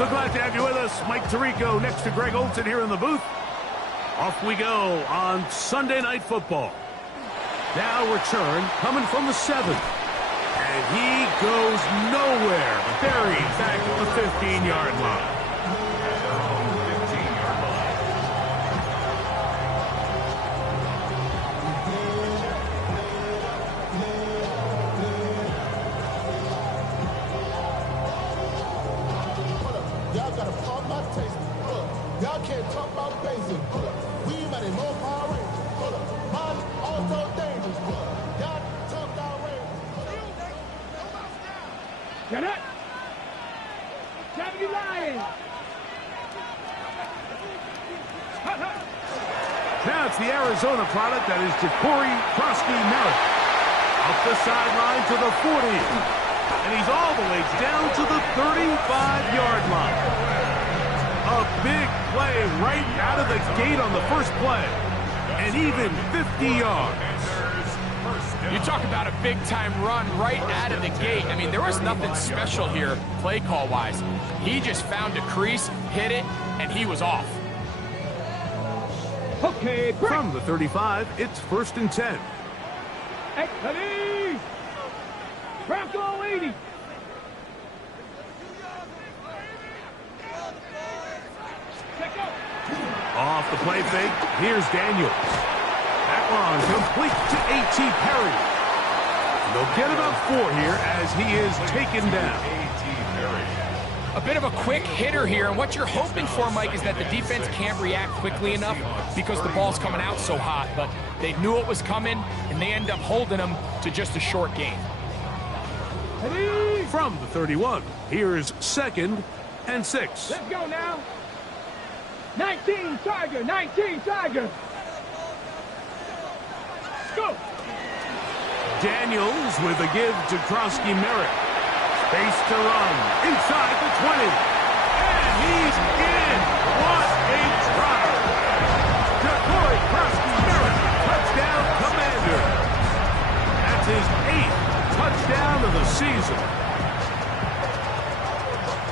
So glad to have you with us. Mike Tirico next to Greg Olson here in the booth. Off we go on Sunday Night Football. Now return coming from the 7th. And he goes nowhere. Buried back at the 15-yard line. Y'all gotta pump my taste. Y'all can't talk about basic. We might have more power rangers. Mine also dangerous. Y'all talk about rangers. Get it! 70 Lions! Now it's the Arizona product that is Ja'Cory Krosky-Merritt. Up the sideline to the 40. And he's all the way down to the 35-yard line. A big play right out of the gate on the first play. And even 50 yards. You talk about a big-time run right out of the gate. I mean, there was nothing special here, play call-wise. He just found a crease, hit it, and he was off. Okay, break. From the 35, it's 1st and 10. Ready! Bronco 80. Off the play fake, here's Daniels. That one complete to A.T. Perry. They'll get about 4 here as he is taken down. A bit of a quick hitter here, and what you're hoping for, Mike, is that the defense can't react quickly enough because the ball's coming out so hot, but they knew it was coming, and they end up holding them to just a short gain. From the 31, here's 2nd and 6. Let's go now. 19 Tiger, 19 Tiger. Go. Daniels with a give to Krosky-Merritt. Space to run inside the 20. And he's in. What a drive. Ja'Cory Krosky-Merritt, touchdown commander. That's his 8th touchdown of the season.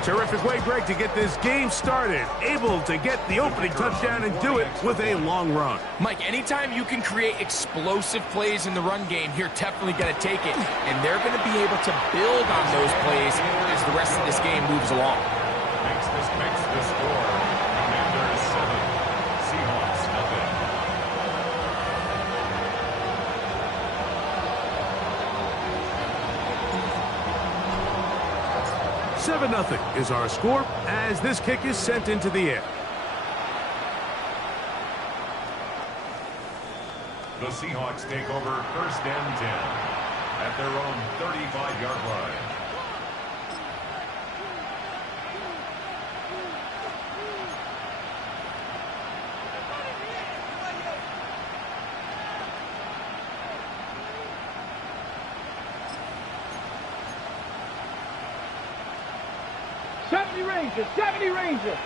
Terrific way, Greg, to get this game started. Able to get the opening touchdown and do it with a long run. Mike, anytime you can create explosive plays in the run game, you're definitely going to take it. And they're going to be able to build on those plays as the rest of this game moves along. Makes the score. Commanders 7, Seahawks nothing. 7-0 is our score as this kick is sent into the air. The Seahawks take over 1st and 10 at their own 35-yard line. Rangers, 70 Rangers.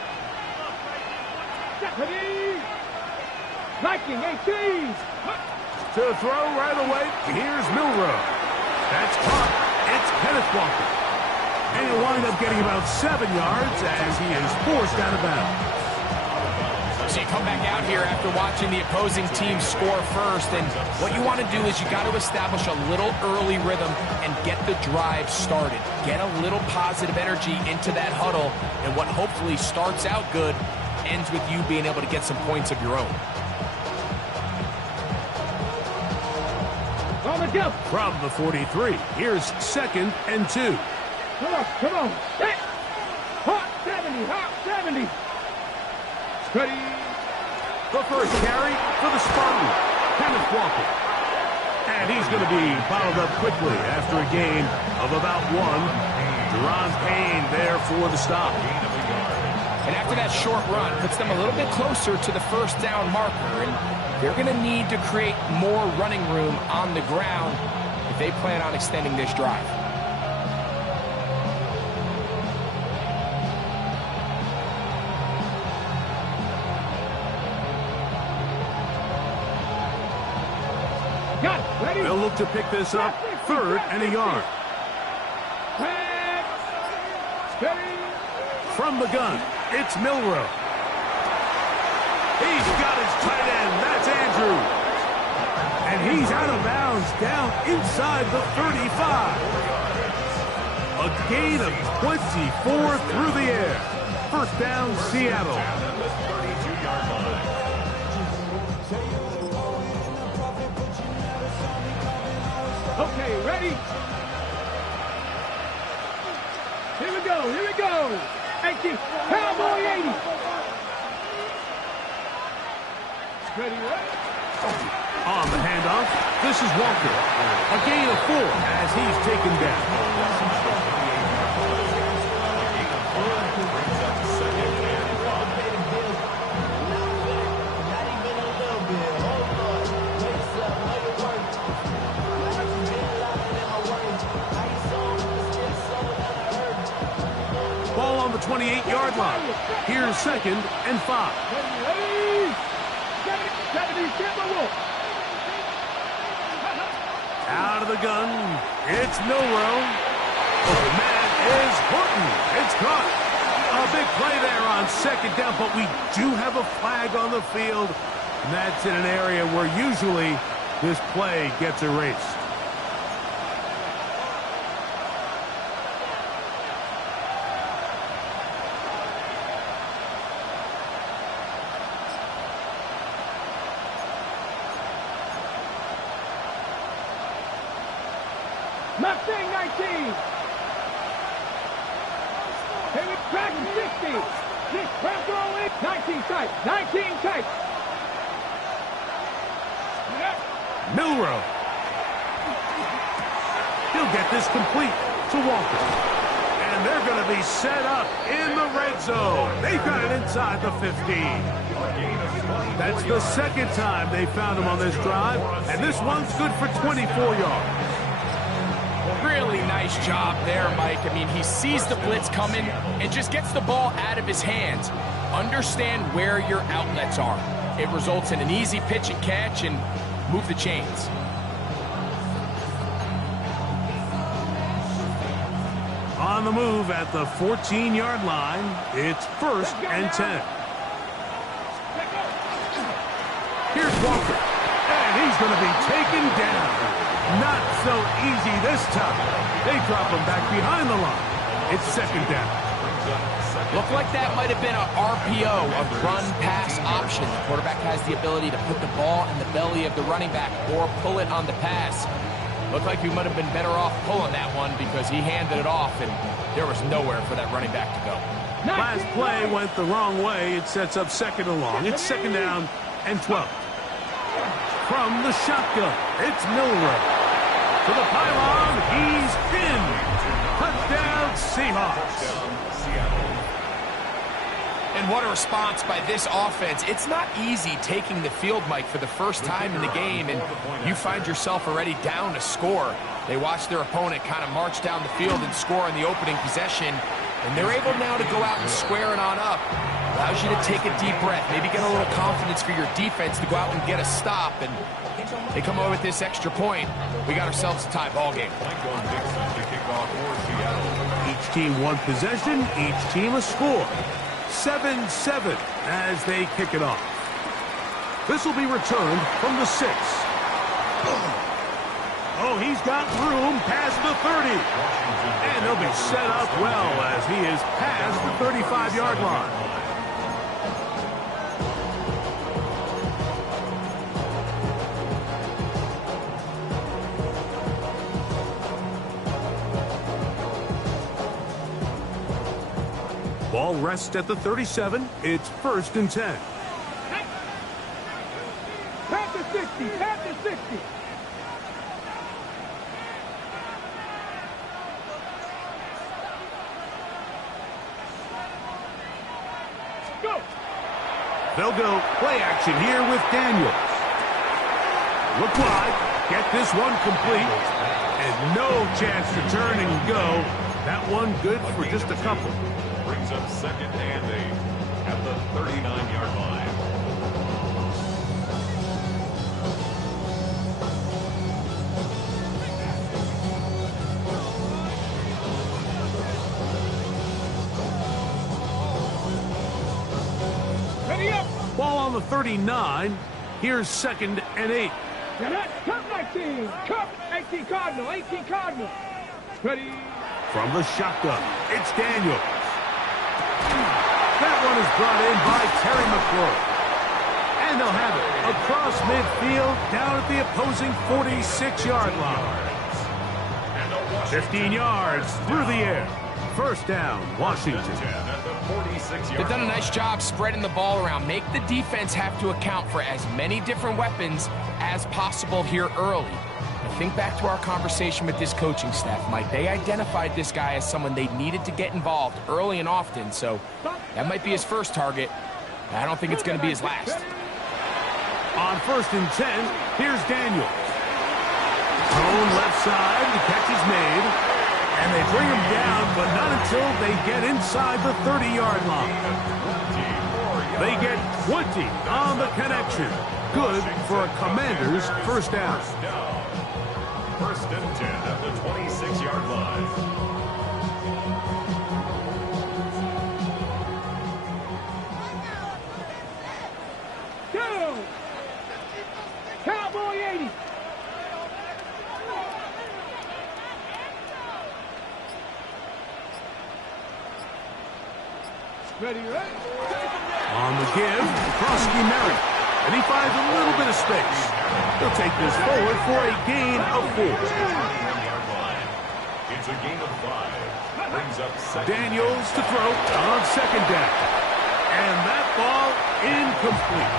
70. Viking 18. To throw right away, here's Milrow. That's caught. It's Kenneth Walker. And he'll wind up getting about 7 yards as he is forced out of bounds. So you come back out here after watching the opposing team score first, and what you want to do is you got to establish a little early rhythm and get the drive started. Get a little positive energy into that huddle, and what hopefully starts out good ends with you being able to get some points of your own. From the 43, here's 2nd and 2. Come on. Hot 70, hot 70. Ready. The first carry for the Spartan, Kenneth Walker. And he's going to be bottled up quickly after a gain of about 1. Deron Payne there for the stop. And after that short run, puts them a little bit closer to the 1st down marker. And they're going to need to create more running room on the ground if they plan on extending this drive. They'll look to pick this up 3rd and a yard. From the gun, it's Milroe. He's got his tight end. That's Andrew. And he's out of bounds down inside the 35. A gain of 24 through the air. First down, Seattle. Okay, ready? Here we go, here we go. 80, Cowboy 80. Ready, ready? On the handoff, this is Walker. A gain of 4 as he's taken down. Ball on the 28-yard line. Here's 2nd and 5. Out of the gun, it's Milroe. Oh, man, is Horton. It's caught. A big play there on 2nd down, but we do have a flag on the field. And that's in an area where usually this play gets erased. Mustang 19. Here we crack 60. This Bronco in 19 tight. 19 tight. Milroe. He'll get this complete to Walker. And they're going to be set up in the red zone. They've got it inside the 15. That's the 2nd time they found him on this drive. And this one's good for 24 yards. Really nice job there, Mike. I mean, he sees the blitz coming and just gets the ball out of his hands. Understand where your outlets are. It results in an easy pitch and catch and move the chains. On the move at the 14-yard line, it's 1st and 10. Here's Walker, and he's going to be taken down. Not so easy this time. They drop him back behind the line. It's 2nd down. Looked like that might have been an RPO, a run-pass option. The quarterback has the ability to put the ball in the belly of the running back or pull it on the pass. Looked like he might have been better off pulling that one because he handed it off, and there was nowhere for that running back to go. Last play went the wrong way. It sets up 2nd and long. It's 2nd down and 12. From the shotgun, it's Milroe. To the pylon, he's in. Touchdown, Seahawks. And what a response by this offense. It's not easy taking the field, Mike, for the first time in the game, and you find yourself already down a score. They watch their opponent kind of march down the field and score in the opening possession, and they're able now to go out and square it on up. Allows you to take a deep breath, maybe get a little confidence for your defense to go out and get a stop, and they come away with this extra point. We got ourselves a tie ball game. Each team one possession, each team a score. 7-7 as they kick it off. This will be returned from the 6. Oh, he's got room past the 30. And they'll be set up well as he is past the 35-yard line. Ball rests at the 37. It's 1st and 10. Pass to 60. Pass to 60. Go. They'll go play action here with Daniels. Look wide. Get this one complete. And no chance to turn and go. That one good for just a couple. Brings up 2nd and 8 at the 39-yard line. on the 39. Here's 2nd and 8. Cup 19. Cup 18 Cardinal. 18 Cardinal. Ready. From the shotgun, it's Daniels. That one is brought in by Terry McLaurin. And they'll have it across midfield down at the opposing 46-yard line. 15 yards through the air. First down, Washington. They've done a nice job spreading the ball around. Make the defense have to account for as many different weapons as possible here early. Now think back to our conversation with this coaching staff, Mike. They identified this guy as someone they needed to get involved early and often, so that might be his first target. I don't think it's going to be his last. On 1st and 10, here's Daniels. Thrown left side, the catch is made. And they bring him down, but not until they get inside the 30-yard line. They get 20 on the connection. Good for a Commander's first down. 1st and 10 at the 26-yard line. Go! Cowboy 80. Ready, ready. On the give, Krosky Merritt. And he finds a little bit of space. He'll take this forward for a gain of 4. It's a gain of 5. Brings up Daniels to throw on 2nd down. And that ball incomplete.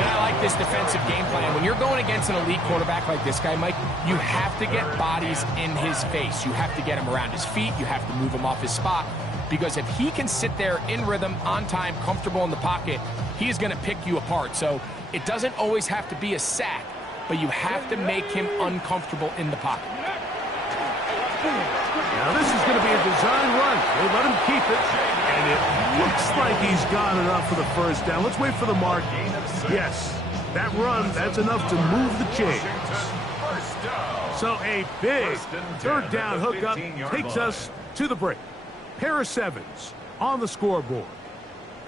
And I like this defensive game plan. When you're going against an elite quarterback like this guy, Mike, you have to get bodies in his face. You have to get him around his feet. You have to move him off his spot. Because if he can sit there in rhythm, on time, comfortable in the pocket, he's going to pick you apart. So it doesn't always have to be a sack, but you have to make him uncomfortable in the pocket. Now this is going to be a design run. They let him keep it, and it looks like he's got enough for the first down. Let's wait for the mark. Yes, that run, that's enough to move the chains. So a big 3rd down hookup takes us to the break. Pair of 7s on the scoreboard.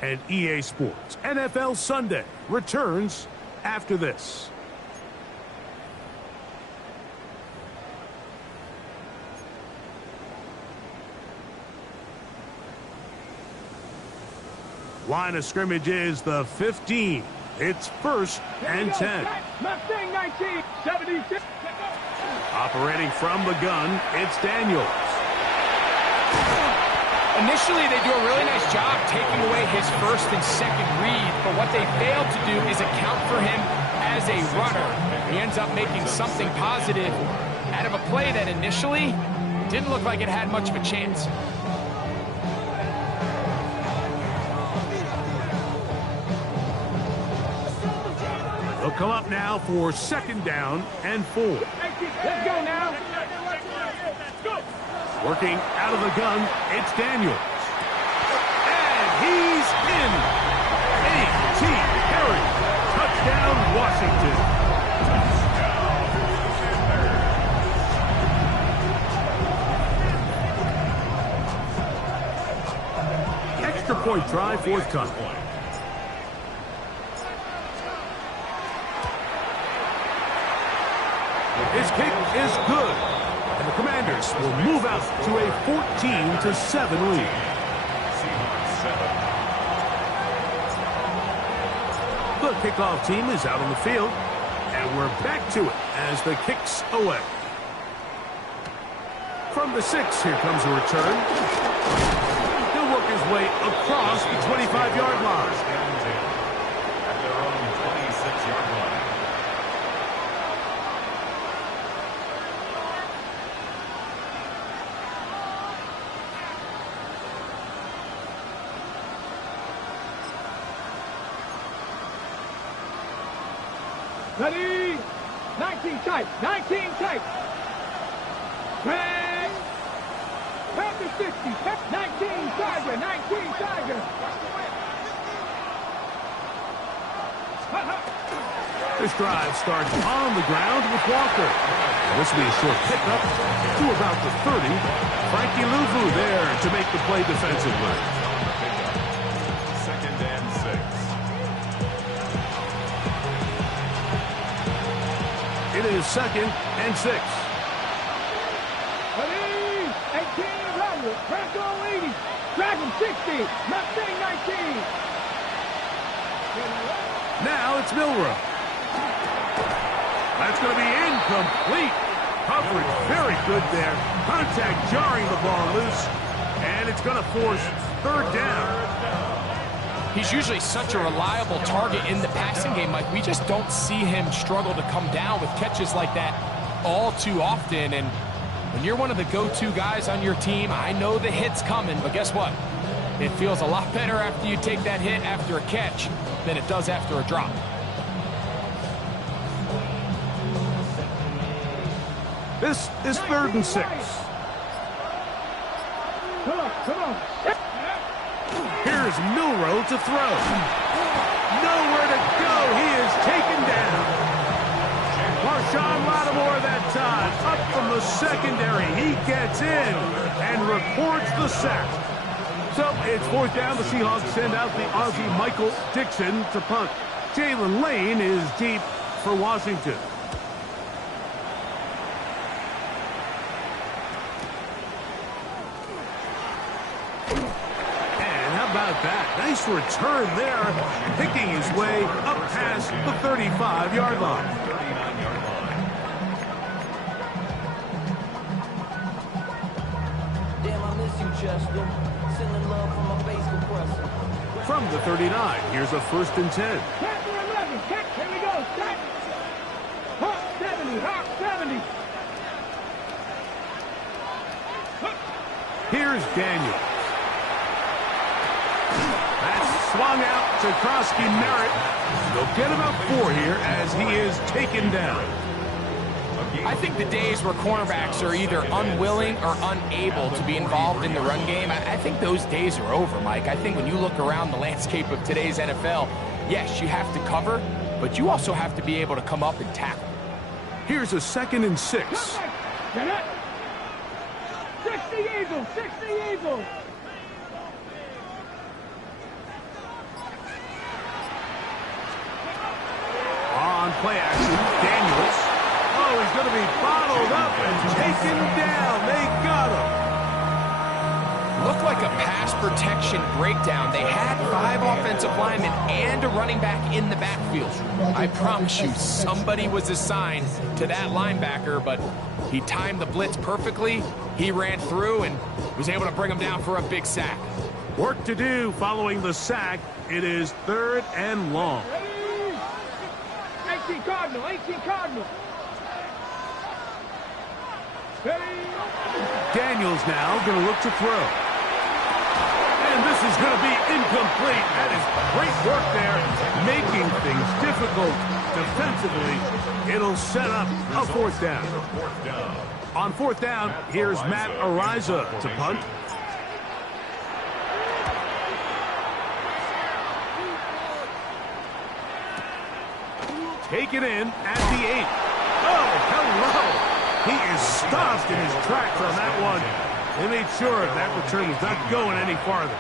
And EA Sports NFL Sunday returns after this. Line of scrimmage is the 15. It's 1st and 10. Mustang 19, 76. Operating from the gun, it's Daniels. Initially, they do a really nice job taking away his 1st and 2nd read, but what they failed to do is account for him as a runner. He ends up making something positive out of a play that initially didn't look like it had much of a chance. They'll come up now for 2nd down and 4. Let's go now. Working out of the gun, it's Daniels. And he's in. A.T. Perry. Touchdown, Washington. Extra point try forthcoming. His kick is good. And the Commanders will move out to a 14-7 lead. The kickoff team is out on the field, and we're back to it as the kick's away. From the 6, here comes a return. He'll work his way across the 25-yard line. At their own 26-yard line. Ready? 19 tight. 19 tight. Back. Panther 60. 19 Tiger. 19 Tiger. This drive starts on the ground with Walker. This will be a short pickup to about the 30. Frankie Luvu there to make the play defensively. 2nd and 6. It is 2nd and 6. Ready? 18, Robert. Bronco 80. Dragon 60. Mustang 19. Now it's Milrow. That's going to be incomplete. Coverage very good there. Contact jarring the ball loose. And it's going to force 3rd down. He's usually such a reliable target in the passing game. Like, we just don't see him struggle to come down with catches like that all too often. And when you're one of the go-to guys on your team, I know the hit's coming, but guess what? It feels a lot better after you take that hit after a catch than it does after a drop. This is 3rd and 6. Come on. Here's Milrow to throw. Nowhere to go. He is taken down. Marshawn Lattimore that time. Up from the secondary. He gets in and records the sack. So it's 4th down. The Seahawks send out the Aussie Michael Dixon to punt. Jalen Lane is deep for Washington. About that. Nice return there, picking his way up past the 35-yard line. Damn, I miss you, Chester. Sending love from my bass compressor. From the 39, here's a 1st and 10. Catch for 11. Catch. Here we go. Catch. Hawk 70. Hawk 70. Here's Daniel. That's swung out to Krosky Merritt. They'll get about 4 here as he is taken down. I think the days where cornerbacks are either unwilling or unable to be involved in the run game, I think those days are over, Mike. I think when you look around the landscape of today's NFL, yes, you have to cover, but you also have to be able to come up and tackle. Here's a 2nd and 6. 60 Eagles. 60 Eagles. On play action, Daniels. Oh, he's going to be bottled up and taken down. They got him. Looked like a pass protection breakdown. They had 5 offensive linemen and a running back in the backfield. I promise you, somebody was assigned to that linebacker, but he timed the blitz perfectly. He ran through and was able to bring him down for a big sack. Work to do following the sack. It is 3rd and long. 18 Cardinal. 18 Cardinal. Daniels now going to look to throw. And this is going to be incomplete. That is great work there, making things difficult defensively. It'll set up a 4th down. On 4th down, here's Matt Ariza to punt. Take it in at the 8. Oh, hello. He is stopped in his tracks on that one. They made sure that return was not going any farther.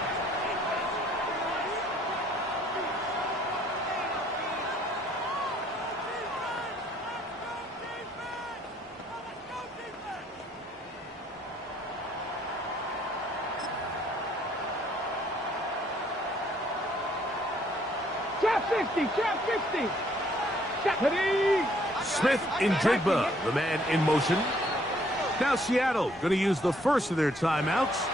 Chop 60. Chop 60. Smith in Jigba, the man in motion. Now Seattle going to use the first of their timeouts,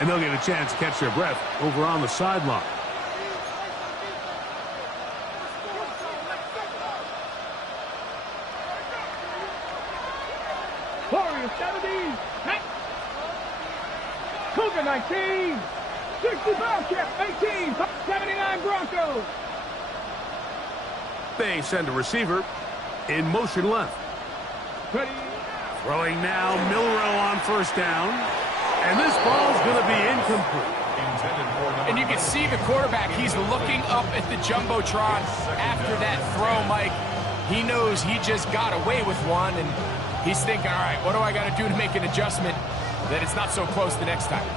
and they'll get a chance to catch their breath over on the sideline. Warriors 70. Cougar 19. 60 Bobcat 18. 79 Broncos. They send a receiver in motion left. Ready. Throwing now, Milrow on 1st down. And this ball's going to be incomplete. And you can see the quarterback, he's looking up at the Jumbotron after that throw, Mike. He knows he just got away with one, and he's thinking, all right, what do I got to do to make an adjustment that it's not so close the next time?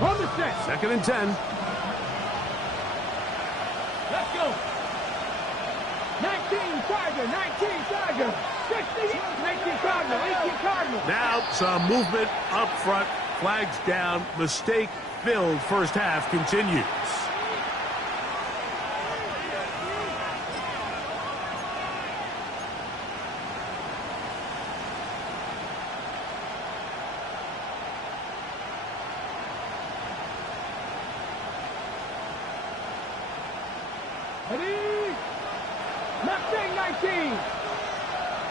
On the set. 2nd and 10. Let's go. 19 Charger, 19 Charger. 60, 19 Cardinal, 18 Cardinal. Now some movement up front. Flags down. Mistake-filled first half continues. Ready? Mustang 19.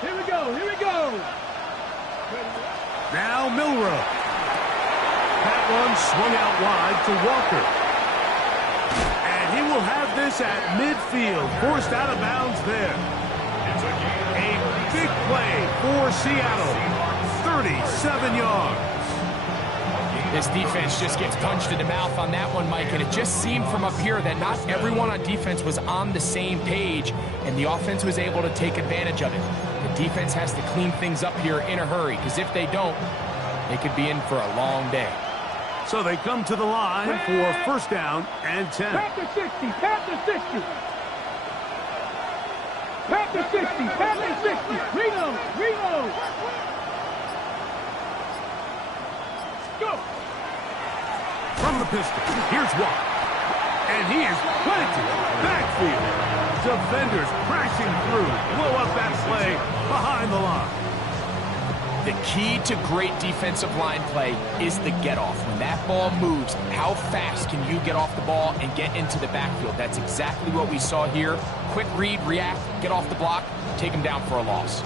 Here we go, here we go. Now Milroe. That one swung out wide to Walker. And he will have this at midfield. Forced out of bounds there. A big play for Seattle. 37 yards. This defense just gets punched in the mouth on that one, Mike, and it just seemed from up here that not everyone on defense was on the same page, and the offense was able to take advantage of it. The defense has to clean things up here in a hurry, because if they don't, they could be in for a long day. So they come to the line for 1st down and 10. Panther 60, Panther 60. Panther 60, Panther 60. Reload, reload. Go. From the pistol, here's Watt. And he is planted. Backfield. Defenders crashing through. Blow up that play behind the line. The key to great defensive line play is the get-off. When that ball moves, how fast can you get off the ball and get into the backfield? That's exactly what we saw here. Quick read, react, get off the block, take him down for a loss.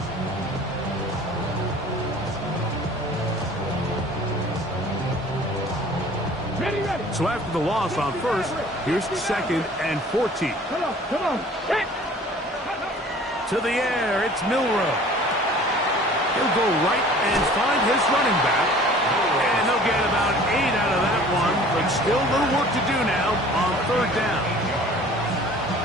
Ready, ready. So after the loss on 1st, here's 2nd and 14. Come on, come on. Hit. To the air, it's Milroe. He'll go right and find his running back. And they'll get about 8 out of that one, but still a little work to do now on 3rd down.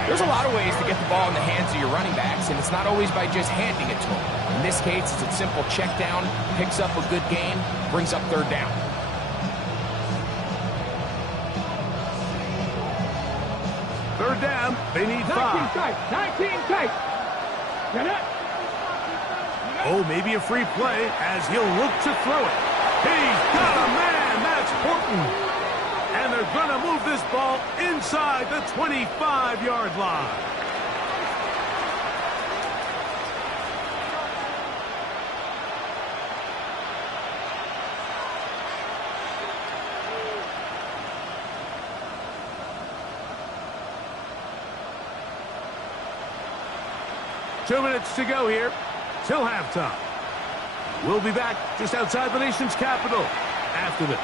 There's a lot of ways to get the ball in the hands of your running backs, and it's not always by just handing it to them. In this case, it's a simple check down, picks up a good gain, brings up 3rd down. Third down, they need 19 5. tight, 19 tight. Get up. Oh, maybe a free play as he'll look to throw it. He's got a man. That's Horton. And they're going to move this ball inside the 25-yard line. Two minutes to go here till halftime. We'll be back just outside the nation's capital after this.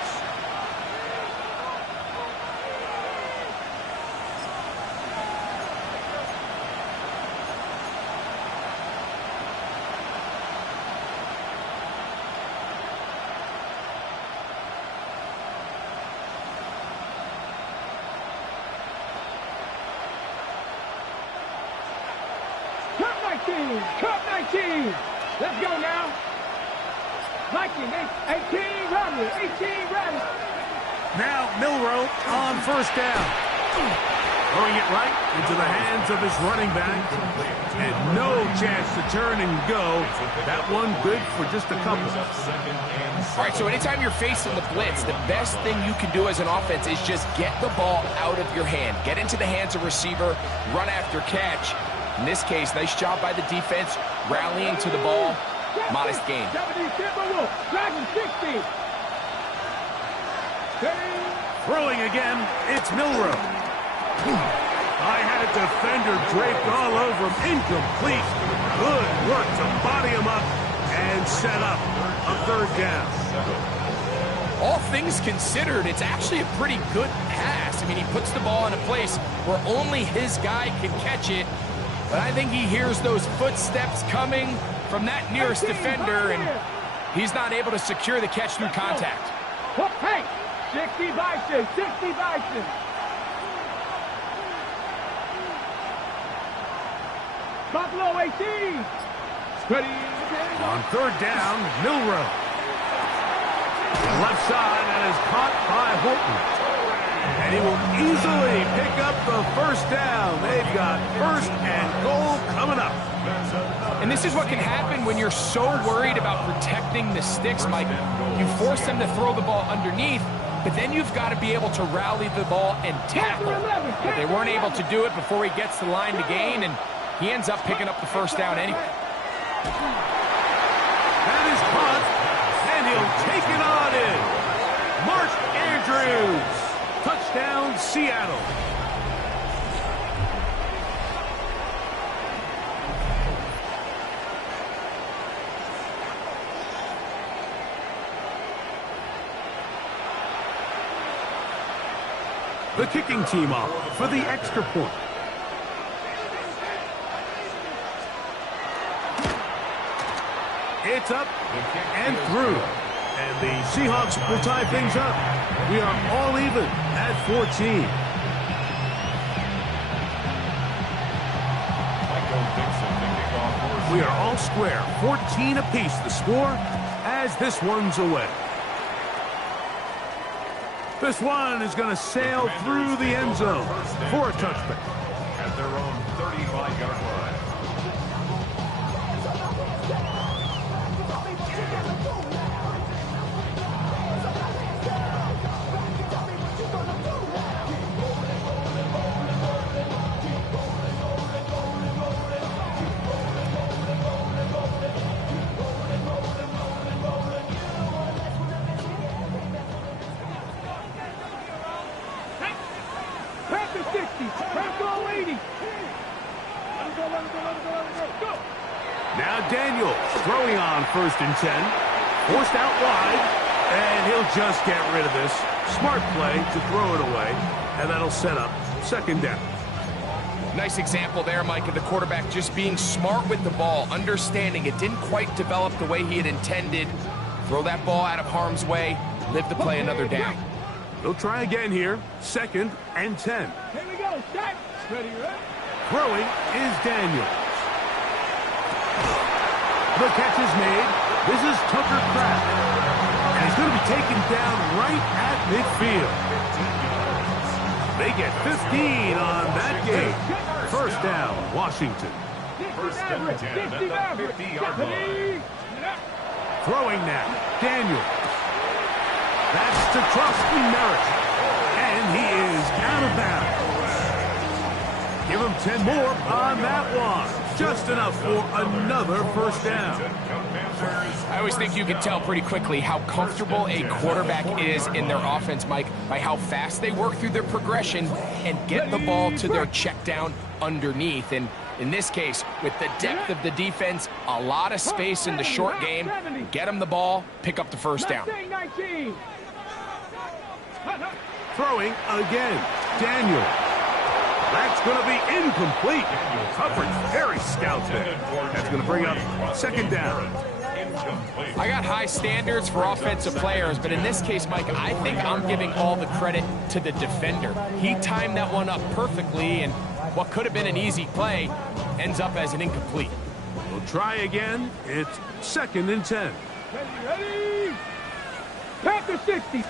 Cup 19. Let's go now. Viking, 18, Rodney, 18, Rodney. Now Milroe on 1st down. Throwing it right into the hands of his running back. And no chance to turn and go. That one good for just a couple. All right, so anytime you're facing the blitz, the best thing you can do as an offense is just get the ball out of your hand. Get into the hands of receiver, run after catch. In this case, nice job by the defense, rallying to the ball. Modest gain. 70, Timberwolf, Dragon 60. Throwing again, it's Milroe. I had a defender draped all over him. Incomplete. Good work to body him up and set up a 3rd down. All things considered, it's actually a pretty good pass. I mean, he puts the ball in a place where only his guy can catch it. But I think he hears those footsteps coming from that nearest defender, and he's not able to secure the catch through contact. Hey, 60 Bison, 60 Bison. Buffalo 18. Ready. On 3rd down, Milroe. Left side, and is caught by Horton. And he will easily pick up the first down. They've got 1st and goal coming up. And this is what can happen when you're so worried about protecting the sticks, Mike. You force them to throw the ball underneath, but then you've got to be able to rally the ball and tackle. But they weren't able to do it before he gets the line to gain, and he ends up picking up the first down anyway. That is caught, and he'll take it on in. Mark Andrews. Touchdown, Seattle. The kicking team off for the extra point. It's up and through. And the Seahawks will tie things up. We are all even at 14. We are all square. 14 apiece the score as this one's away. This one is going to sail through the end zone for a touchback. At their own 35-yard line. Now Daniel throwing on 1st and 10. Forced out wide, and he'll just get rid of this. Smart play to throw it away, and that'll set up 2nd down. Nice example there, Mike, of the quarterback just being smart with the ball, understanding it didn't quite develop the way he had intended. Throw that ball out of harm's way, live to play another down. They'll try again here. 2nd and 10. Here we go, Shaq. Ready, right? Throwing is Daniels. The catch is made. This is Tucker Kraft. And he's going to be taken down right at midfield. They get 15 on that game. 1st down, Washington. 1st and 10 at the 50-yard line. Throwing now, Daniel. That's to Trusty Merritt. And he is out of bounds. Give him 10 more on that one. Just enough for another 1st down. I always think you can tell pretty quickly how comfortable a quarterback is in their offense, Mike, by how fast they work through their progression and get the ball to their check down underneath. And in this case, with the depth of the defense, a lot of space in the short game, get them the ball, pick up the 1st down. Throwing again, Daniel. That's going to be incomplete. Coverage very stout there. That's going to bring up 2nd down. I got high standards for offensive players, but in this case, Mike, I think I'm giving all the credit to the defender. He timed that one up perfectly, and what could have been an easy play ends up as an incomplete. We'll try again. It's 2nd and 10. Ready? Panther 60.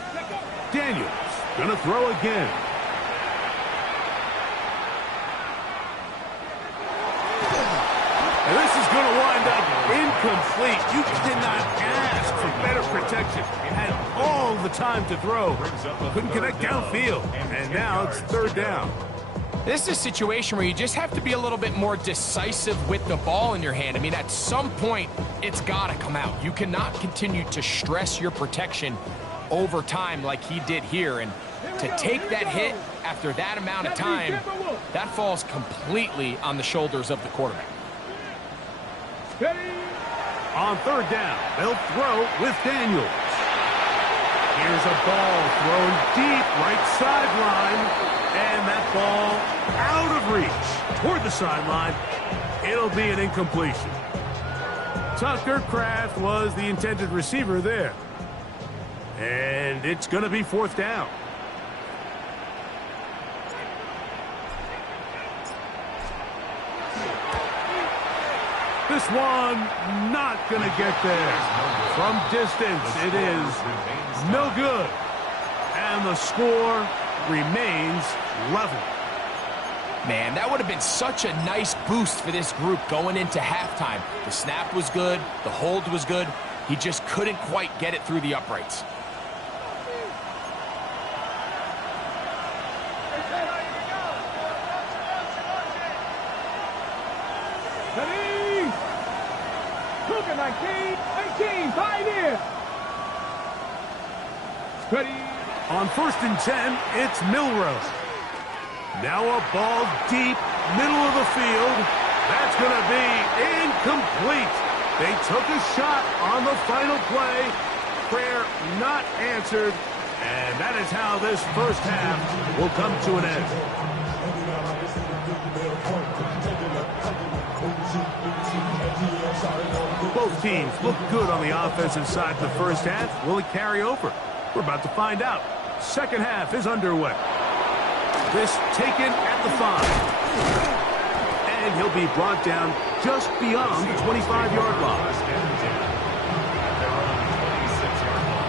Daniels going to throw again. And this is going to wind up incomplete. You cannot ask for better protection. Had all the time to throw. Couldn't connect downfield. And now it's 3rd down. This is a situation where you just have to be a little bit more decisive with the ball in your hand. I mean, at some point, it's got to come out. You cannot continue to stress your protection over time like he did here. And to take that hit after that amount of time, that falls completely on the shoulders of the quarterback. On 3rd down, they'll throw with Daniels. Here's a ball thrown deep right sideline, and that ball out of reach toward the sideline. It'll be an incompletion. Tucker Kraft was the intended receiver there. And it's going to be 4th down. This one not going to get there. From distance, it is no good. And the score, remains level. Man, that would have been such a nice boost for this group going into halftime. The snap was good. The hold was good. He just couldn't quite get it through the uprights. Ready? Cougar 19, 18, 5 here. Ready? On 1st and 10, it's Milrose. Now a ball deep, middle of the field. That's going to be incomplete. They took a shot on the final play. Prayer not answered. And that is how this first half will come to an end. Both teams look good on the offensive side of the first half. Will it carry over? We're about to find out. Second half is underway. This taken at the 5. And he'll be brought down just beyond the 25-yard line. Their own 26-yard line.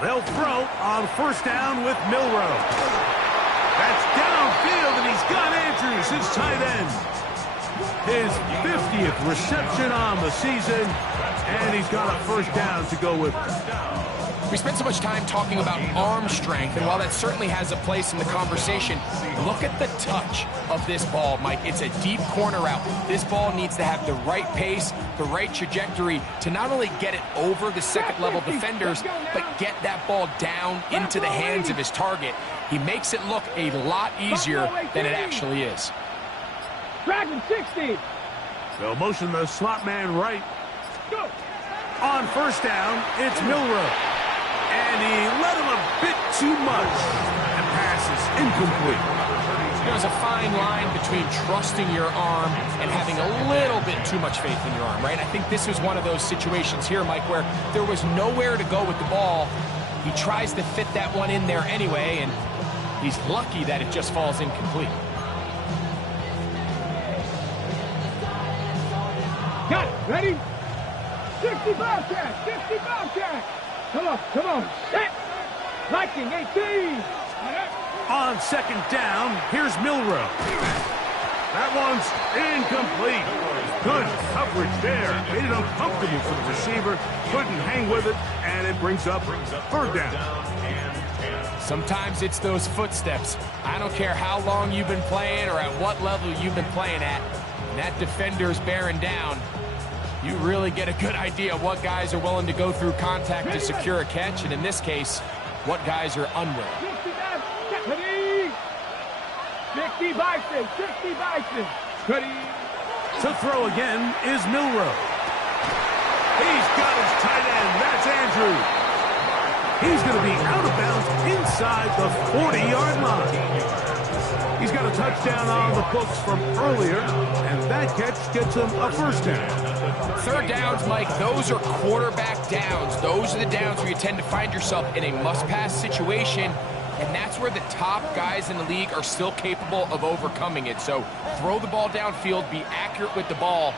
They'll throw on 1st down with Milrose. That's downfield, and he's got Andrews, his tight end. His 50th reception on the season, and he's got a 1st down to go with it. We spent so much time talking about arm strength, and while that certainly has a place in the conversation, look at the touch of this ball, Mike. It's a deep corner route. This ball needs to have the right pace, the right trajectory to not only get it over the second-level defenders, but get that ball down into the hands of his target. He makes it look a lot easier than it actually is. Dragon 60. They'll motion the slot man right. Go. On 1st down, it's Milrose. And he let him a bit too much. And pass is incomplete. There's a fine line between trusting your arm and having a little bit too much faith in your arm, right? I think this was one of those situations here, Mike, where there was nowhere to go with the ball. He tries to fit that one in there anyway, and he's lucky that it just falls incomplete. Got it. Ready? 60 Bobcat. 60 Bobcat. Come on. Set. Viking 18. On 2nd down, here's Milrose. That one's incomplete. Good coverage there. Made it uncomfortable for the receiver. Couldn't hang with it, and it brings up 3rd down. Sometimes it's those footsteps. I don't care how long you've been playing or at what level you've been playing at. When that defender's bearing down, you really get a good idea of what guys are willing to go through contact to secure a catch, and in this case, what guys are unwilling. 60 Bison. 60 Bison. Ready? To throw again is Milrose. He's got his tight end. That's Andrews. He's going to be out of bounds inside the 40-yard line. He's got a touchdown on the books from earlier, and that catch gets him a 1st down. 3rd downs, Mike, those are quarterback downs. Those are the downs where you tend to find yourself in a must-pass situation, and that's where the top guys in the league are still capable of overcoming it. So throw the ball downfield, be accurate with the ball.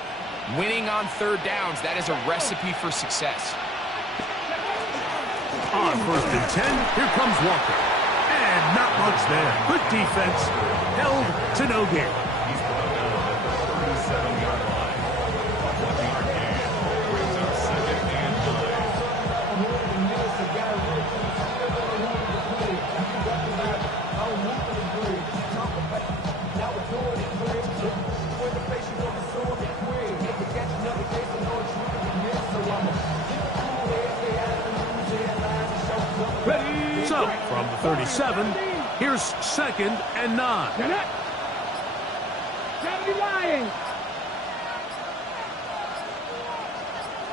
Winning on 3rd downs, that is a recipe for success. On 1st and 10, here comes Walker. And not much there. Good defense. Held to no gain. He's brought down at the 37-yard line. A 1-yard gain brings up 2nd and 9. Ready? So, from the 37, here's 2nd and 9. 70 Lions.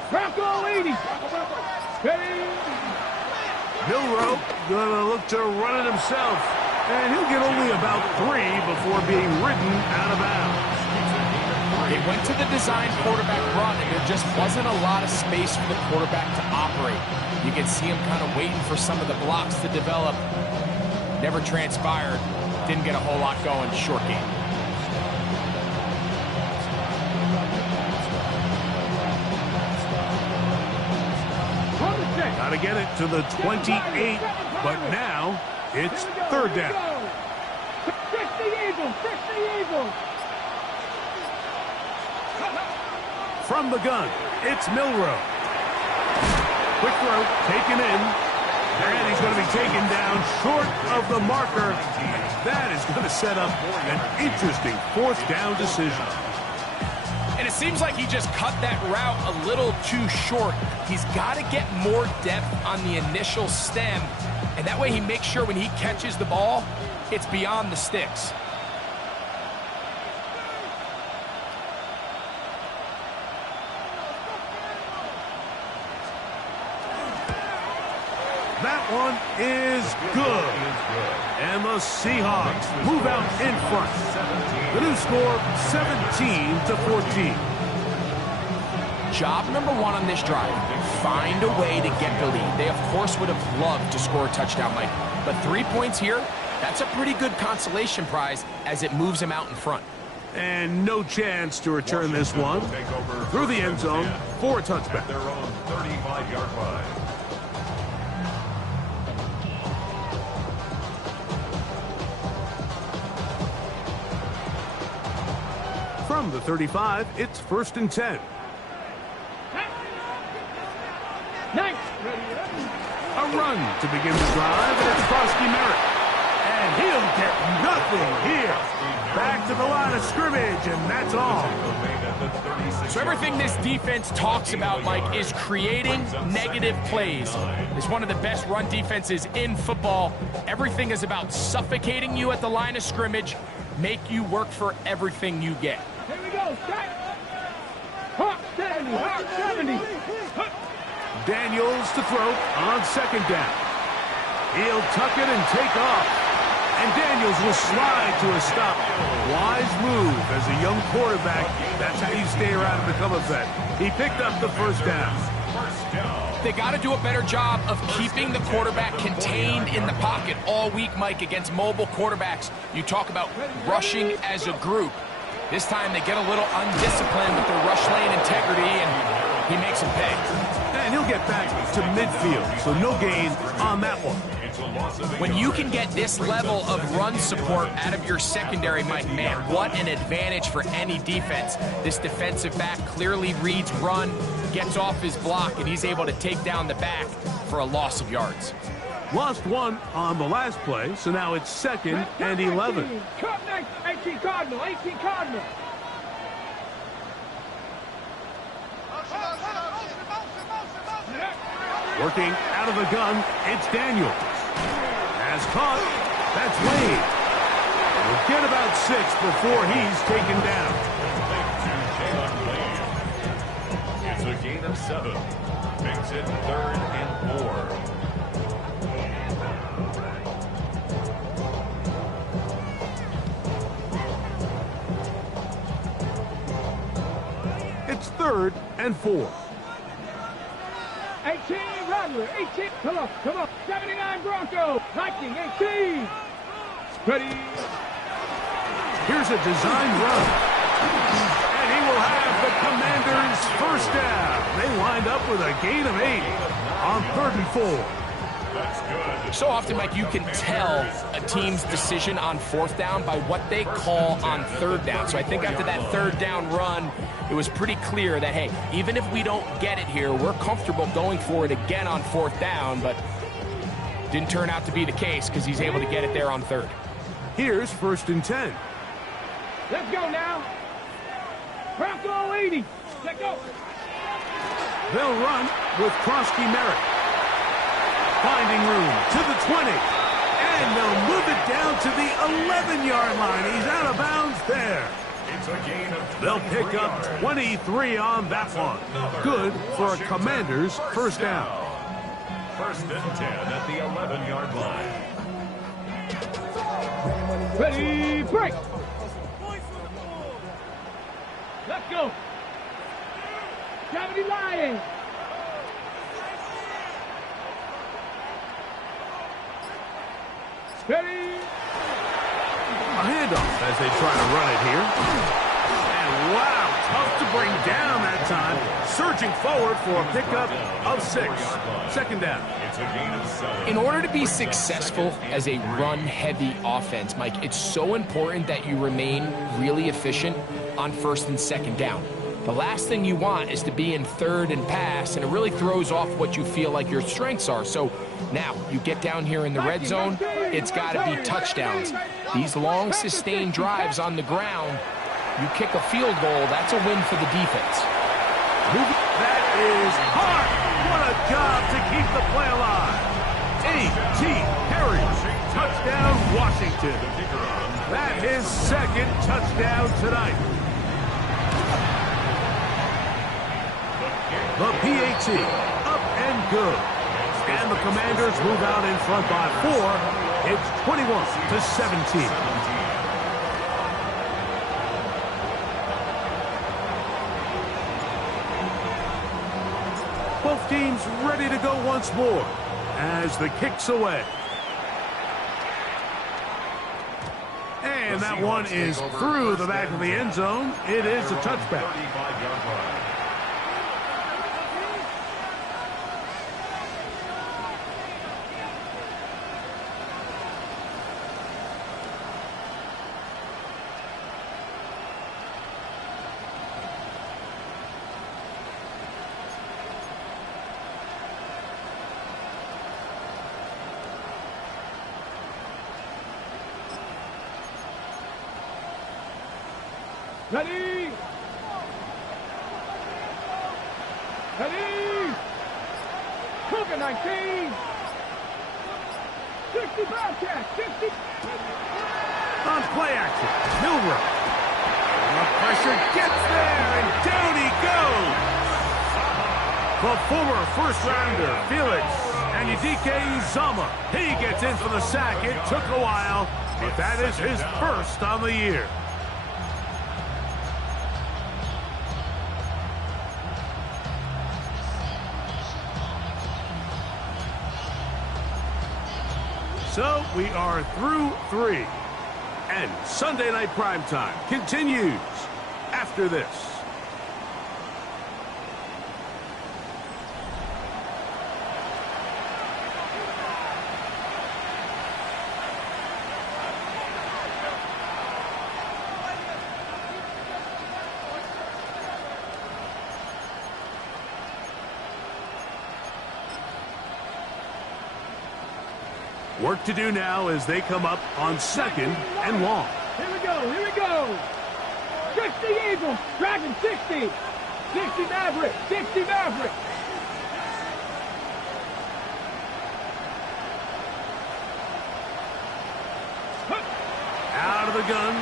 Bronco 80. Ready? Milrose gonna look to run it himself. And he'll get only about 3 before being ridden out of bounds. They went to the design quarterback run, and there just wasn't a lot of space for the quarterback to operate. You can see him kind of waiting for some of the blocks to develop. Never transpired. Didn't get a whole lot going. Short game. Got to get it to the 28, but now it's third down. Fix the Eagles! Fix the Eagles! From the gun, it's Milrow. Quick throw, taken in. And he's going to be taken down short of the marker. That is going to set up an interesting fourth down decision. And it seems like he just cut that route a little too short. He's got to get more depth on the initial stem, and that way he makes sure when he catches the ball, it's beyond the sticks. That one is good. And the Seahawks move out in front. The new score, 17-14. Job number one on this drive, find a way to get the lead. They, of course, would have loved to score a touchdown, Mike. But 3 points here, that's a pretty good consolation prize as it moves them out in front. And no chance to return this one through the end zone for a touchback. Their own 35-yard line. From the 35, it's 1st and 10. Nice. A run to begin the drive, and it's Frosty Merritt. And he'll get nothing here. Back to the line of scrimmage, and that's all. So everything this defense talks about, Mike, is creating negative plays. It's one of the best run defenses in football. Everything is about suffocating you at the line of scrimmage, make you work for everything you get. Here we go. Strike. Hawk 70. Hawk 70. Daniels to throw on 2nd down. He'll tuck it and take off. And Daniels will slide to a stop. Wise move as a young quarterback. That's how you stay around and become a vet. He picked up the 1st down. They got to do a better job of keeping the quarterback contained in the pocket all week, Mike, against mobile quarterbacks. You talk about rushing as a group. This time they get a little undisciplined with their rush lane integrity, and he makes them pay. And he'll get back to midfield, so no gain on that one. When you can get this level of run support out of your secondary, Mike, man, what an advantage for any defense. This defensive back clearly reads run, gets off his block, and he's able to take down the back for a loss of yards. Lost one on the last play, so now it's 2nd and 11. Cut next. 18 Cardinal. 18 Cardinal. Working out of the gun, it's Daniels. Has caught. That's Wade. We'll get about 6 before he's taken down. It's a gain of 7. Makes it 3rd and 4. It's 3rd and 4. 18 Rattler. 18. Come on. Come on. 79 Bronco. 19. 18. Ready. Here's a design run. And he will have the Commanders' 1st down. They wind up with a gain of 8 on 3rd and 4. That's good. So often, Mike, you can tell a team's decision on 4th down by what they call on 3rd down. So I think after that 3rd down run, it was pretty clear that, hey, even if we don't get it here, we're comfortable going for it again on 4th down, but didn't turn out to be the case because he's able to get it there on 3rd. Here's 1st and 10. Let's go now. Bronco 80. Let's go. They'll run with Krosky Merritt. Finding room to the 20. And they'll move it down to the 11-yard line. He's out of bounds there. It's a gain of 23 They'll pick up 23 on that one. Good for a Commander's 1st down. 1st and 10 at the 11-yard line. Ready, break. Let's Let's go. 70 Lions. Ready. A handoff as they try to run it here. And wow, tough to bring down that time. Surging forward for a pickup of 6. Second down. It's a gain of 7. In order to be successful as a run-heavy offense, Mike, it's so important that you remain really efficient on first and second down. The last thing you want is to be in third and pass, and it really throws off what you feel like your strengths are. So now you get down here in the red zone, it's got to be touchdowns. These long, sustained drives on the ground, you kick a field goal, that's a win for the defense. That is hard. What a job to keep the play alive. A.T. Perry, touchdown Washington. That his second touchdown tonight. The PAT, up and good. And the Commanders move out in front by 4. It's 21-17. Both teams ready to go once more as the kick's away. And that one is through the back of the end zone. It is a touchback. 35-yard line. Ready. Ready. Cougar 19. 60 Bobcat. 50. On play action, Milrow. The pressure gets there, and down he goes. The former first-rounder, Felix Anyadike Uzama. He gets in for the sack. It took a while, but that is his first on the year. So we are through 3. And Sunday Night Primetime continues after this. Work to do now as they come up on 2nd and long. Here we go. Here we go. 60 Eagles. Dragon 60. 60 Maverick. 60 Maverick. Out of the gun.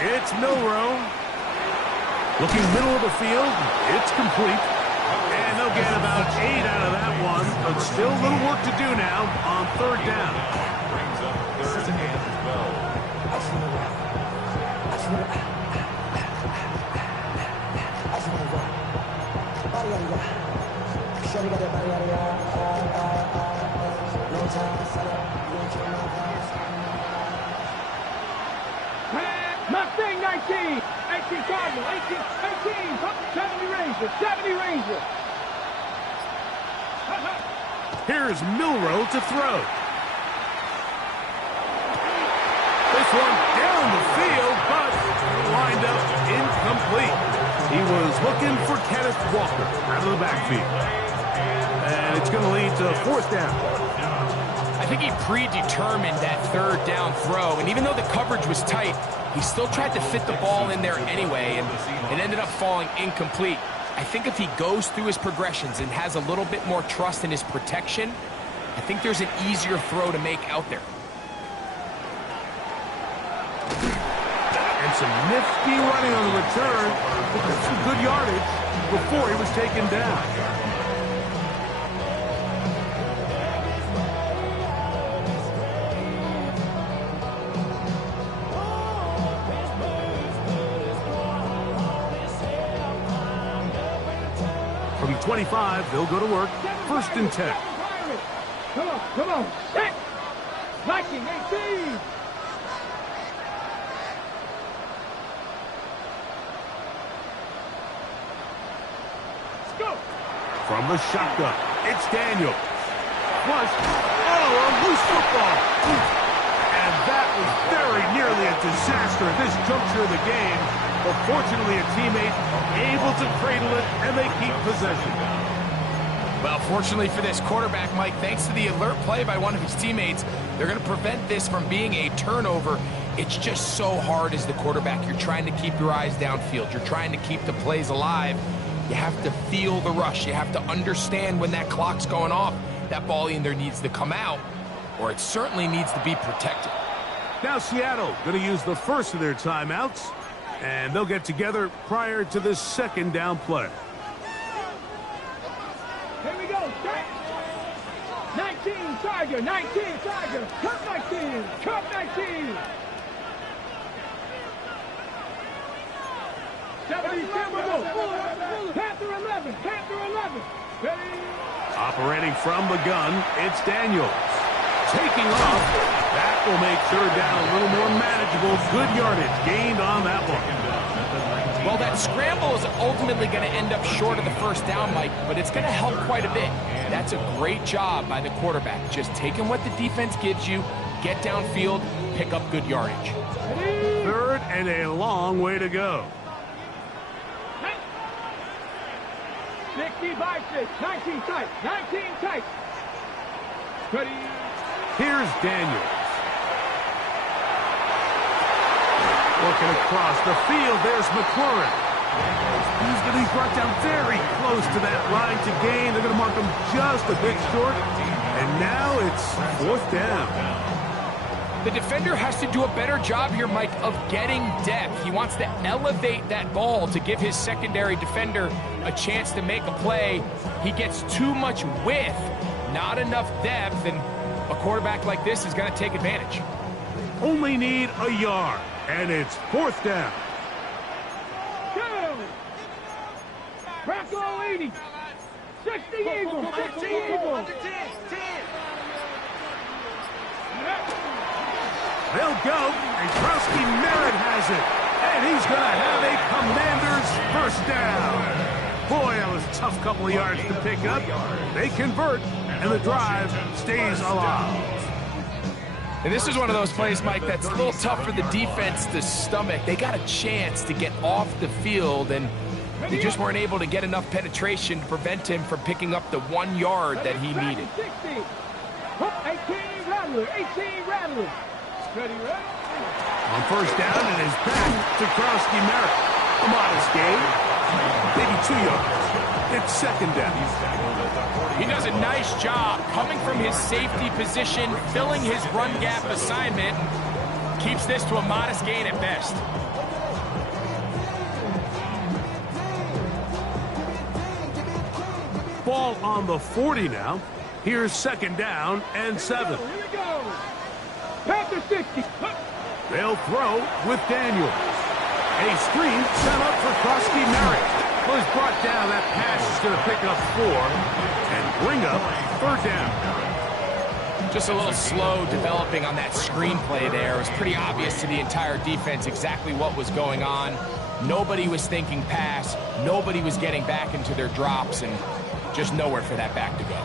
It's Milrow. Looking middle of the field. It's complete. And they'll get about 8 out of that one, but still a little work to do now on 3rd down. Brings up 3rd and 12. Mustang 19. 18 Cardinal. 18. 70 Ranger. 70 Ranger. Here's Milrow to throw. This one down the field, but lined up incomplete. He was looking for Kenneth Walker out of the backfield. And it's going to lead to 4th down. I think he predetermined that 3rd down throw, and even though the coverage was tight, he still tried to fit the ball in there anyway, and it ended up falling incomplete. I think if he goes through his progressions and has a little bit more trust in his protection, I think there's an easier throw to make out there. And some nifty running on the return. Some good yardage before he was taken down. 25, they'll go to work. 1st and 10. Come on, come on. Set. Viking 18. Let's go. From the shotgun, it's Daniels. Flush. Oh, a loose football. And that was very nearly a disaster at this juncture of the game. But fortunately, a teammate able to cradle it, and they keep possession. Well, fortunately for this quarterback, Mike, thanks to the alert play by one of his teammates, they're going to prevent this from being a turnover. It's just so hard as the quarterback. You're trying to keep your eyes downfield. You're trying to keep the plays alive. You have to feel the rush. You have to understand when that clock's going off. That ball either needs to come out, or it certainly needs to be protected. Now Seattle going to use the first of their timeouts, and they'll get together prior to the 2nd down play. Here we go. Set. 19 Tiger. 19 Tiger. Cut 19. Cut 19. 70. Panther 11. Panther 11. Ready. Operating from the gun, it's Daniels. Taking off. That will make 3rd down a little more manageable. Good yardage gained on that one. Well, that scramble is ultimately going to end up short of the 1st down, Mike, but it's going to help quite a bit. That's a great job by the quarterback. Just taking what the defense gives you, get downfield, pick up good yardage. 3rd and a long way to go. 60 by 6. 19 tight. 19 tight. Ready. Here's Daniels. Working across the field, there's McLaurin. He's going to be brought down very close to that line to gain. They're going to mark him just a bit short. And now it's 4th down. The defender has to do a better job here, Mike, of getting depth. He wants to elevate that ball to give his secondary defender a chance to make a play. He gets too much width, not enough depth, and a quarterback like this is going to take advantage. Only need a yard, and it's 4th down. Go! Bracco 80. 60 Eagle. 60 Eagle. They'll go, and Krowski Merritt has it. And he's going to have a Commanders 1st down. Boy, that was a tough couple of yards to pick up. They convert, and the drive stays alive. And this is one of those plays, Mike, that's a little tough for the defense to stomach. They got a chance to get off the field, and they just weren't able to get enough penetration to prevent him from picking up the 1 yard that he needed. 18 Rattler. 18 Rattler. Ready, ready. On 1st down, it is back to Krowski Merritt. A modest gain, maybe 2 yards. It's 2nd down. He does a nice job coming from his safety position, filling his run gap assignment, keeps this to a modest gain at best. Ball on the 40 now. Here's 2nd down and 7. Here we go. Panther 60. They'll throw with Daniels. A screen set up for Krowski Merritt. Was brought down. That pass is going to pick up 4 and bring up 3rd down. Just a little slow developing on that screenplay there. It was pretty obvious to the entire defense exactly what was going on. Nobody was thinking pass. Nobody was getting back into their drops, and just nowhere for that back to go.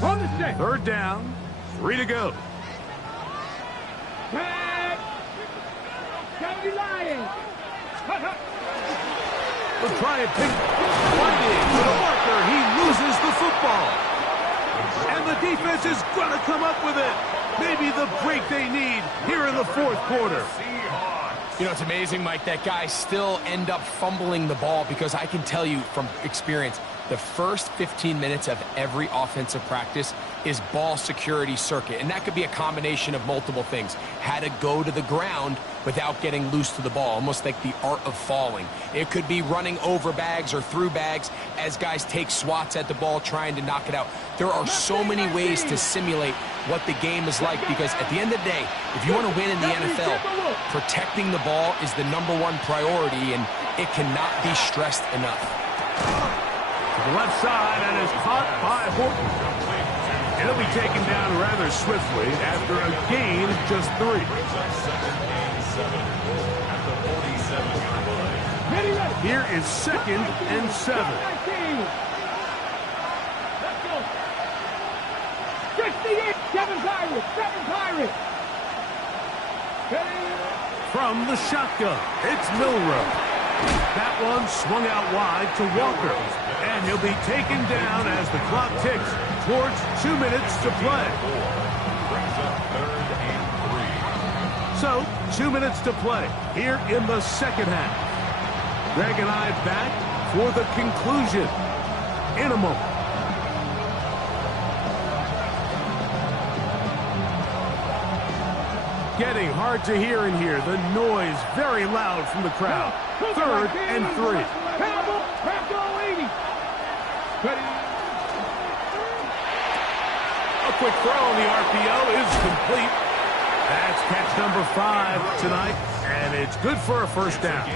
On the set. 3rd down, 3 to go. Back. County Lions. We'll try and pick Whiting to the marker. He loses the football. And the defense is going to come up with it. Maybe the break they need here in the 4th quarter. You know, it's amazing, Mike, that guys still end up fumbling the ball, because I can tell you from experience, The first 15 minutes of every offensive practice is ball security circuit, and that could be a combination of multiple things. How to go to the ground without getting loose to the ball, almost like the art of falling. It could be running over bags or through bags as guys take swats at the ball trying to knock it out. There are so many ways to simulate what the game is like, because at the end of the day, if you want to win in the NFL, protecting the ball is the #1 priority, and it cannot be stressed enough. To the left side, and is caught by Horton. It'll be taken down rather swiftly after a gain of just 3. Here is 2nd and 7. Let's go. 68, 7 Pirates. From the shotgun, it's Milroe. That one swung out wide to Walker, and he'll be taken down as the clock ticks towards 2 minutes to play. So, 2 minutes to play here in the second half. Greg and I back for the conclusion in a moment. Getting hard to hear in here. The noise very loud from the crowd. 3rd and 3. A quick throw on the RPO is complete. That's catch number 5 tonight, and it's good for a first down.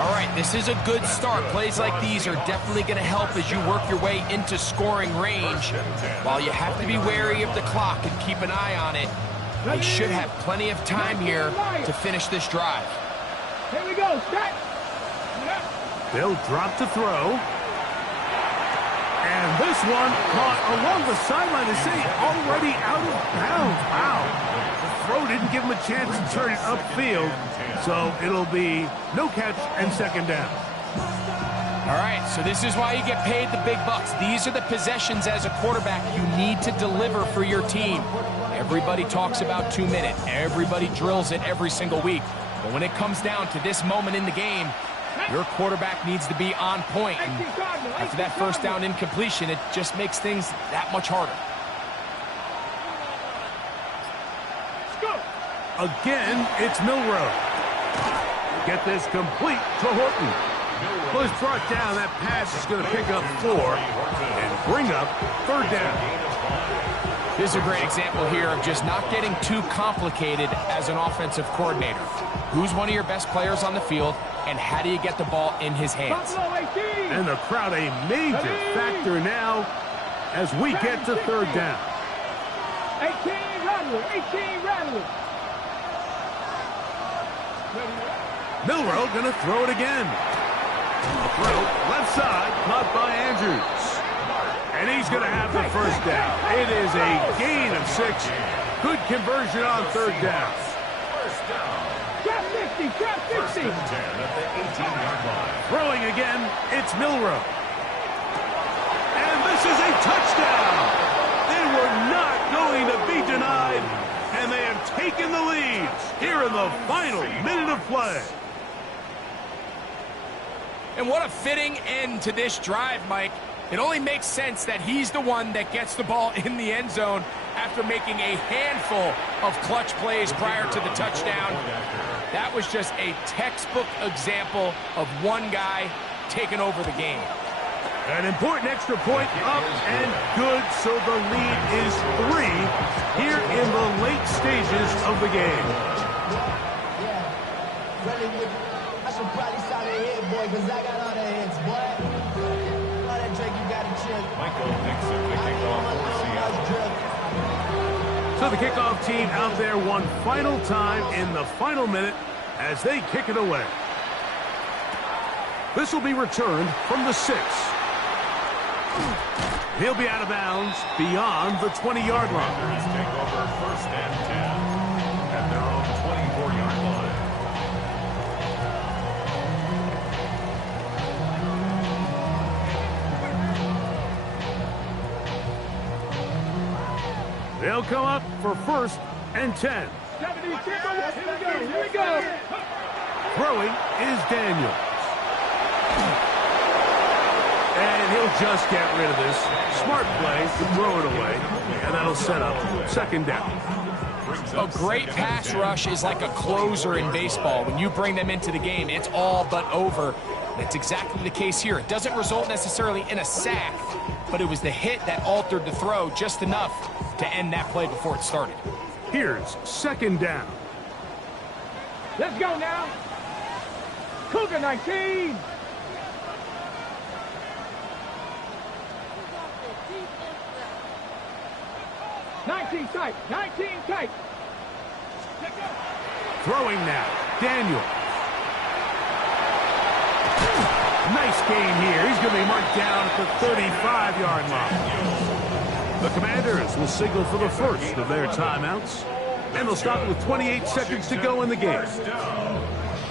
All right, this is a good start. Plays like these are definitely going to help as you work your way into scoring range. While you have to be wary of the clock and keep an eye on it, they should have plenty of time here to finish this drive. Here we go, set. They'll drop to throw. And this one caught along the sideline. They say already out of bounds. Wow. The throw didn't give him a chance to turn it upfield. So it'll be no catch and 2nd down. All right, so this is why you get paid the big bucks. These are the possessions as a quarterback you need to deliver for your team. Everybody talks about 2 minutes. Everybody drills it every single week. But when it comes down to this moment in the game, your quarterback needs to be on point. And after that first down incompletion, it just makes things that much harder. Again, it's Milroe. Get this complete to Horton. Well, it's brought down. That pass is going to pick up 4 and bring up 3rd down. This is a great example here of just not getting too complicated as an offensive coordinator. Who's one of your best players on the field, and how do you get the ball in his hands? And the crowd a major factor now as we get to 3rd down. 18 Rattler. Milroe going to throw it again. Throw left side, caught by Andrews. And he's going to have the first down. It is a gain of 6. Good conversion on 3rd down. Trap 50. Throwing again, it's Milroe. And this is a touchdown. They were not going to be denied, and they have taken the lead here in the final minute of play. And what a fitting end to this drive, Mike. It only makes sense that he's the one that gets the ball in the end zone after making a handful of clutch plays prior to the touchdown. That was just a textbook example of one guy taking over the game. An important extra point up and good, so the lead is 3 here in the late stages of the game. I should probably stop a hit, boy, because I got all the hits, boy. All that Drake, you got to chill. Michael Nixon, the kickoff for Seattle. So the kickoff team out there one final time in the final minute as they kick it away. This will be returned from the 6. He'll be out of bounds beyond the 20-yard line. Take over 1st and 10 at their own 24-yard line. They'll come up for 1st and 10. Here we go. Throwing is Daniels. And he'll just get rid of this. Smart play to throw it away. And that'll set up second down. A great pass rush is like a closer in baseball. When you bring them into the game, it's all but over. That's exactly the case here. It doesn't result necessarily in a sack, but it was the hit that altered the throw just enough to end that play before it started. Here's second down. Let's go now. Cougar 19. Tight. 19 tight. Throwing now. Daniel. Nice game here. He's going to be marked down at the 35-yard line. The Commanders will signal for the first of their timeouts. And they'll stop with 28 seconds to go in the game.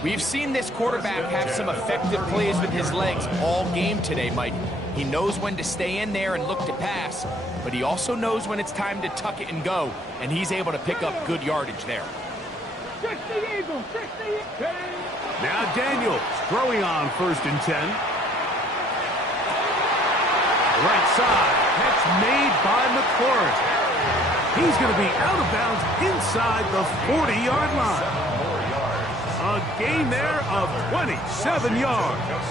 We've seen this quarterback have some effective plays with his legs all game today, Mike. He knows when to stay in there and look to pass, but he also knows when it's time to tuck it and go, and he's able to pick up good yardage there. 60 Eagles, 60. Now Daniels throwing on first and 10. Right side. Catch made by McLaurin. He's going to be out of bounds inside the 40-yard line. A gain there of 27 yards.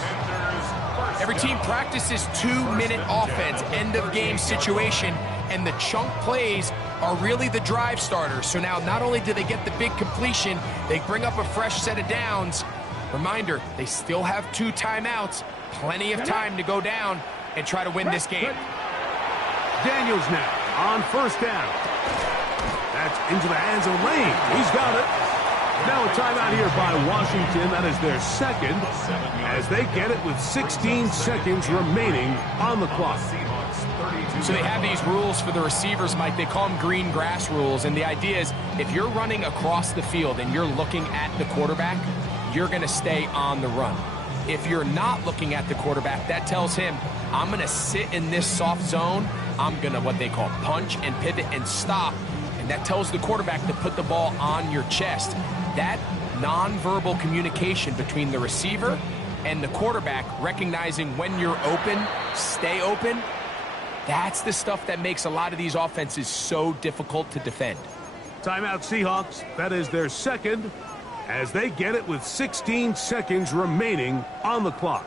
Every team practices 2-minute offense, end-of-game situation, and the chunk plays are really the drive starters. So now not only do they get the big completion, they bring up a fresh set of downs. Reminder, they still have 2 timeouts, plenty of time to go down and try to win this game. Daniels now on first down. That's into the hands of Lane. He's got it. Now a timeout here by Washington. That is their second as they get it with 16 seconds remaining on the clock. So they have these rules for the receivers, Mike. They call them green grass rules. And the idea is if you're running across the field and you're looking at the quarterback, you're going to stay on the run. If you're not looking at the quarterback, that tells him, I'm going to sit in this soft zone. I'm going to what they call punch and pivot and stop. And that tells the quarterback to put the ball on your chest. That nonverbal communication between the receiver and the quarterback, recognizing when you're open, stay open, that's the stuff that makes a lot of these offenses so difficult to defend. Timeout Seahawks. That is their second as they get it with 16 seconds remaining on the clock.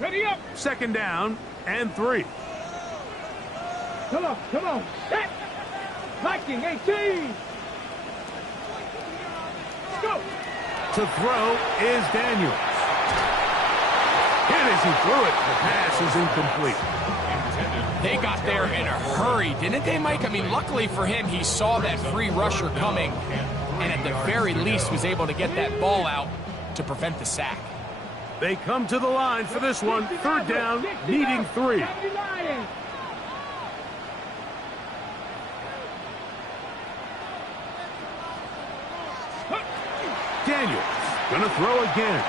Ready up. Second down and 3. Come on. Set. Viking 18. Go. To throw is Daniels. Hit as he threw it. The pass is incomplete. They got there in a hurry, didn't they, Mike? I mean, luckily for him, he saw that free rusher coming and at the very least was able to get that ball out to prevent the sack. They come to the line for this one. Third down, needing 3. Daniels going to throw again.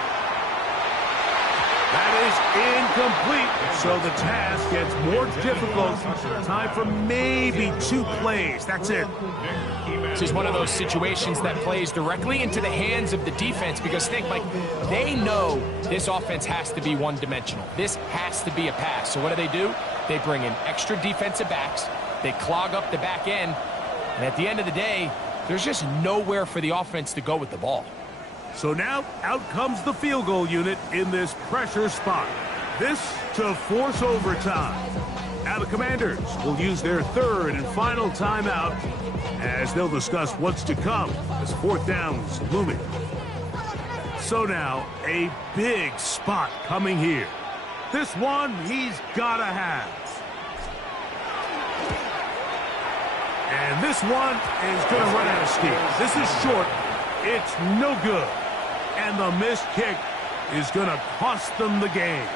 That is incomplete, so the task gets more difficult. Time for maybe 2 plays. That's it. This is one of those situations that plays directly into the hands of the defense because think, Mike, they know this offense has to be one-dimensional. This has to be a pass. So what do? They bring in extra defensive backs. They clog up the back end. And at the end of the day, there's just nowhere for the offense to go with the ball. So now out comes the field goal unit in this pressure spot. This to force overtime. Now the Commanders will use their third and final timeout as they'll discuss what's to come as fourth down's looming. So now a big spot coming here. This one he's got to have. And this one is going to run out of steam. This is short. It's no good. And the missed kick is going to cost them the game.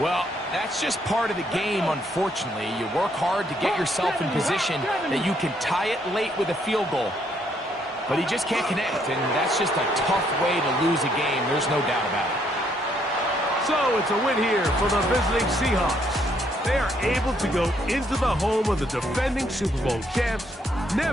Well, that's just part of the game, unfortunately. You work hard to get yourself in position that you can tie it late with a field goal. But he just can't connect, and that's just a tough way to lose a game. There's no doubt about it. So it's a win here for the visiting Seahawks. They are able to go into the home of the defending Super Bowl champs. Never